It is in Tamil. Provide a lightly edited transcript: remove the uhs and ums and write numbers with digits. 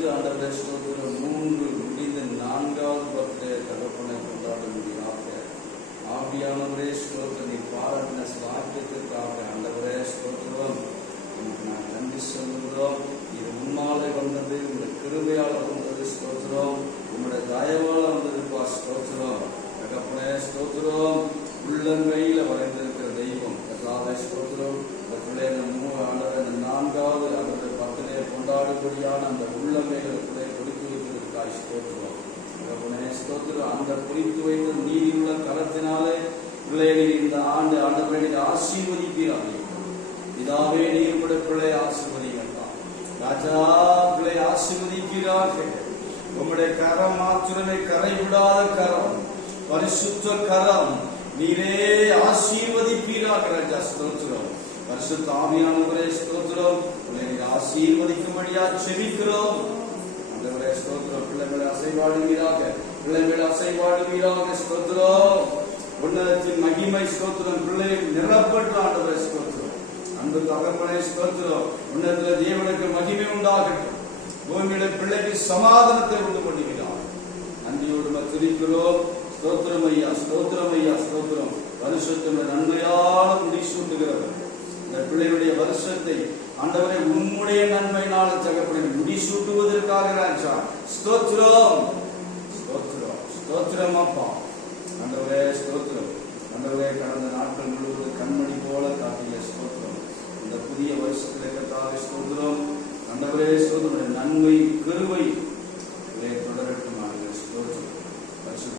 முடித்து ஆண்டவரே ஸ்தோத்திரம் 3 முடிந்த 4வது பர்த்டே தகப்பனை கொண்டாடும்படியாக ஆவியானவரே ஸ்தோத்திரம் நீ பாராட்டின வாக்கியத்திற்காக ஆண்டவரே ஸ்தோத்திரம் உனக்கு நான் நன்றி சொல்லுகிறோம். இது உம்மாலே வந்தது, உங்களுடைய கிருபையால் வந்தது ஸ்தோத்திரம், உங்களுடைய தயவால் வந்ததுப்பா ஸ்தோத்திரம். தகப்பனே ஸ்தோத்திரம், உள்ளங்கையில வரைந்திருக்கிற தெய்வம் எல்லாவே ஸ்தோத்திரம். இந்த பிள்ளைங்க 4வது அவருடைய பர்த்டே கொண்டாடும்படியான அந்த உள்ளங்கைகளை பிள்ளை கொடுத்து வைத்திருக்காய் ஸ்தோத்திரம். தகப்பனே ஸ்தோத்திரம், அந்த குறித்து வைத்த நீதியுள்ள கரத்தினாலே பிள்ளைகளை இந்த ஆண்டு ஆண்டவரை ஆசீர்வதிக்கிறார்கள். இதாவே நீர் பிள்ளை ஆசீர்வதிக்கலாம் ராஜா, பிள்ளை ஆசீர்வதிக்கிறார்கள். உம்முடைய கரம் மாத்திரமே கரை விடாத கரம், பரிசுத்த கரம், நீரே ஆசீர்வதிப்பீராக ராஜா ஸ்தோத்திரம். பரிசுத்த ஆவியானவரே ஸ்தோத்திரம், பிள்ளைகளை ஆசீர்வதிக்கும்படியா செபிக்கிறோம். ஆண்டவரே ஸ்தோத்திரம், பிள்ளைகளை அசைவாடுவீராக, பிள்ளைகளை அசைவாடுவீராக ஸ்தோத்திரம். உன்னதத்தின் மகிமை ஸ்தோத்திரம், பிள்ளை நிரப்பற்ற ஆண்டவரே ஸ்தோத்திரம். அன்பு தகப்பனே ஸ்தோத்திரம், உன்னதத்தில தேவனுக்கு மகிமை உண்டாகட்டும். பூமியில பிள்ளைக்கு சமாதானத்தை உண்டு பண்ணுகிறார். நன்றியோடு துதிக்கிறோம். ஸ்தோத்திரம் ஐயா, ஸ்தோத்திரம் ஐயா, ஸ்தோத்திரம். வருஷத்தினுடைய நன்மையான முடிசூட்டுகிறவர் இந்த பிள்ளையுடைய வருஷத்தை ஆண்டவரை உம்முடைய நன்மையினால தகப்பனை முடிசூட்டுவதற்காக ராஜா ஸ்தோத்திரம், ஸ்தோத்திரம், ஸ்தோத்திரம் அப்பா. ஆண்டவரே ஸ்தோத்திரம். ஆண்டவரே கடந்த நாட்கள் முழுவதும் கண்மணி போல காட்டிய ஸ்தோத்திரம். இந்த புதிய வருஷத்திலே கர்த்தாவே ஸ்தோத்திரம். ஆண்டவரே ஸ்தோத்திரம், நன்மை கிருபை தொடரட்டும். ஸ்தோத்திரம்.